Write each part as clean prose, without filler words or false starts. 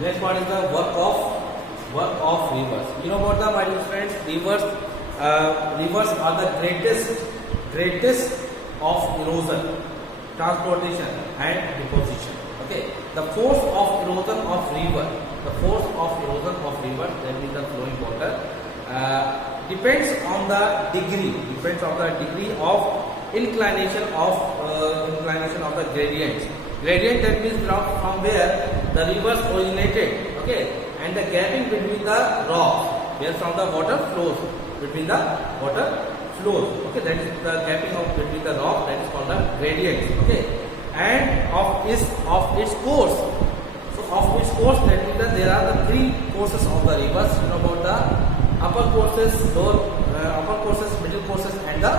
Next one is the work of rivers. You know about the, my dear friends, rivers are the greatest of erosion, transportation and deposition. Okay, the force of erosion of river, that means the flowing water, depends on the degree of inclination of the gradient. Gradient, that means from where the rivers originated, okay, and the gapping between the rocks, where from the water flows, okay, that is the gapping between the rock, that is called the gradient, okay, and of its course. So of its course, that means that there are the three courses of the rivers. You know about the upper courses, middle courses and the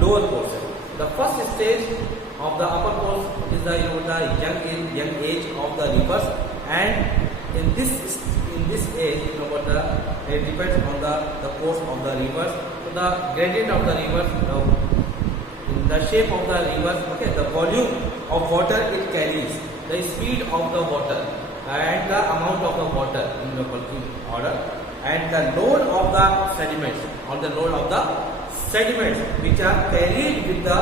lower courses. The first stage of the upper course is the young age of the rivers, and in this age, it depends on the course of the rivers. So the gradient of the rivers, in the shape of the rivers, okay, the volume of water it carries, the speed of the water, and the amount of the water in the bulking order, and the load of the sediments, which are carried with the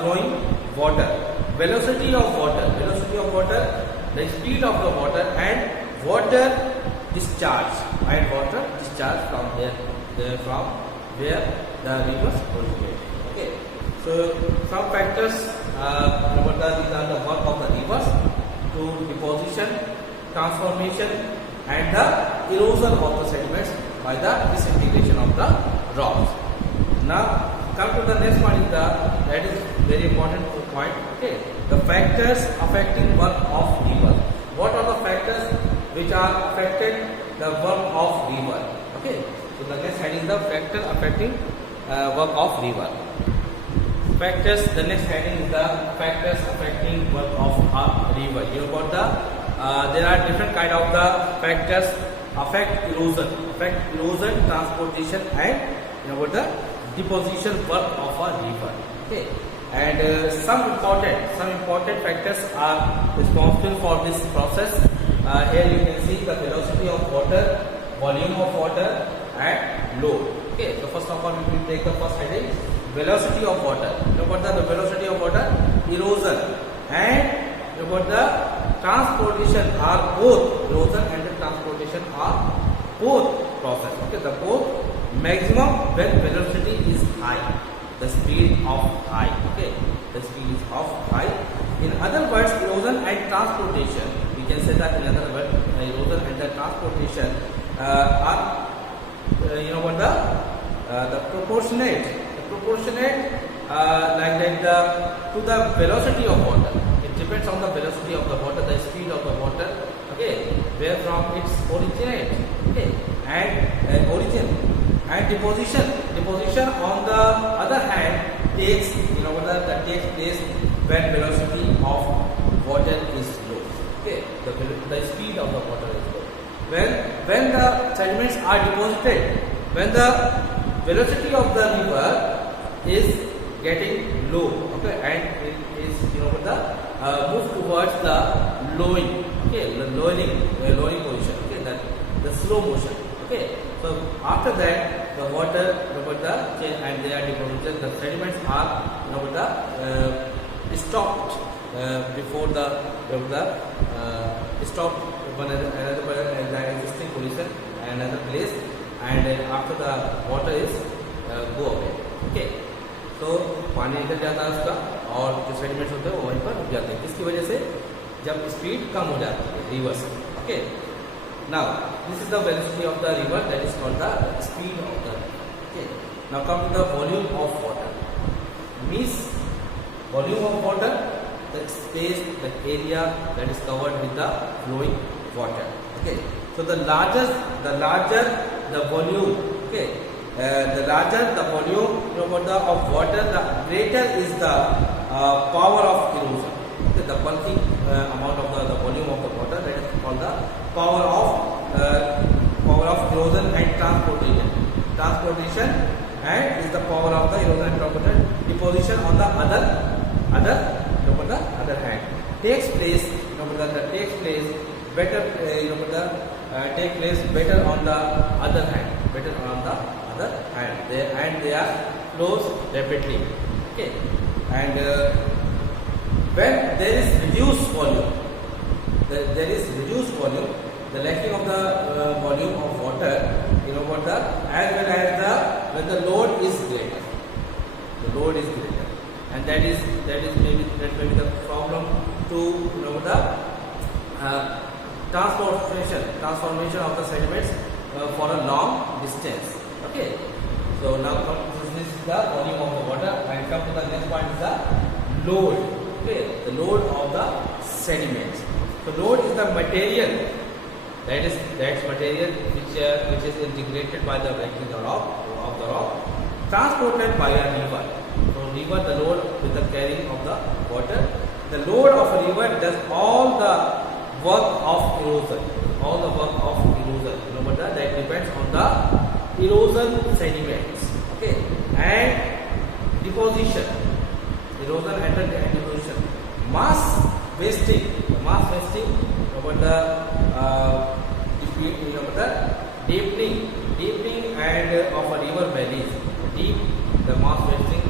flowing water, velocity of water, the speed of the water, and water discharge from where the rivers originate. Okay, so some factors, these are the work of the rivers to deposition, transformation, and the erosion of the sediments by the disintegration of the rocks. Now come to the next one, that is very important point. Okay, the factors affecting work of river. What are the factors which are affected the work of river? Okay, so the next heading is the factor affecting work of river. Factors. The next heading is the factors affecting work of a river. You know about there are different kind of the factors affect erosion, transportation, and you know about the deposition work of a river. Okay, and some important factors are responsible for this process. Here you can see the velocity of water, volume of water, and load. Okay, so first of all we will take the first heading, velocity of water. You know what the velocity of water, erosion, and you know what the transportation are both, erosion and the transportation are both process. Okay, the both maximum when velocity is high, the speed of high. Okay, the speed is of high. In other words, erosion and transportation, we can say that in other words, erosion and the transportation are you know what the proportionate like that to the velocity of water. It depends on the velocity of the water, the speed of the water. Okay, where from its originate. Okay, and origin. And deposition on the other hand takes takes place when velocity of water is low. Okay, the speed of the water is low. When the sediments are deposited, when the velocity of the river is getting low, okay, and it is move towards the lowering, okay, the lowering position, okay, that the slow motion. Okay, so after that the water change and they are deposited. The sediments are stopped before the stopped another existing position and another place, and after the water is go away. Okay, तो पानी इधर जाता है उसका और जो sediments होते हैं वो वहीं पर रुक जाते हैं. किसकी वजह से? जब स्पीड कम हो जाती है रिवर से. Okay, now this is the velocity of the river, that is called the speed of the river. Okay, now come to the volume of water. Means volume of water, the space, the area that is covered with the flowing water. Okay, so the larger the volume, okay, the larger the volume of water, the greater is the power of erosion. Okay, the bulking amount of the volume of the water, that is called the power of erosion and transportation, and is the power of the erosion and transportation. Deposition on the other hand takes place better take place better on the other hand, and they are flows rapidly. Okay, and when there is reduced volume, the lacking of the volume of water, as well as when the load is greater, and that may be the problem to transformation of the sediments for a long distance. Okay, so now this is the volume of the water, and come to the next point is the load. Okay, the load of the sediments. So load is the material, that's material which is integrated by the breaking of the rock, transported by a river. So river, the load with the carrying of the water. The load of a river does all the work of erosion. That depends on the erosion sediments. Okay, and deposition. Erosion and the deposition. Mass wasting. Deepening and of a river valleys. The mass wasting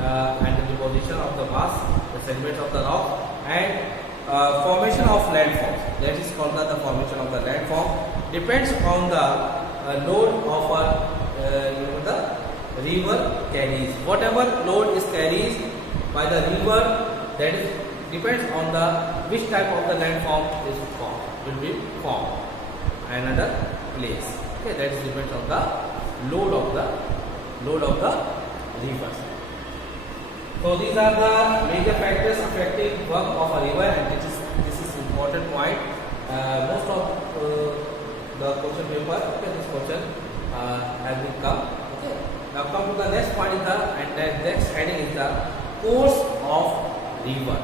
and the deposition of the mass, the sediments of the rock, and formation of landforms. That is called the formation of the landform. Depends on the load of the river carries. Whatever load is carried by the river, that is depends on the which type of the landform will be formed another place. Okay, that is depends on the load of the rivers. So these are the major factors affecting work of a river, and this is important point. Most of the question paper, this question has been come. Okay, now come to the next point is and the next heading is the course of river.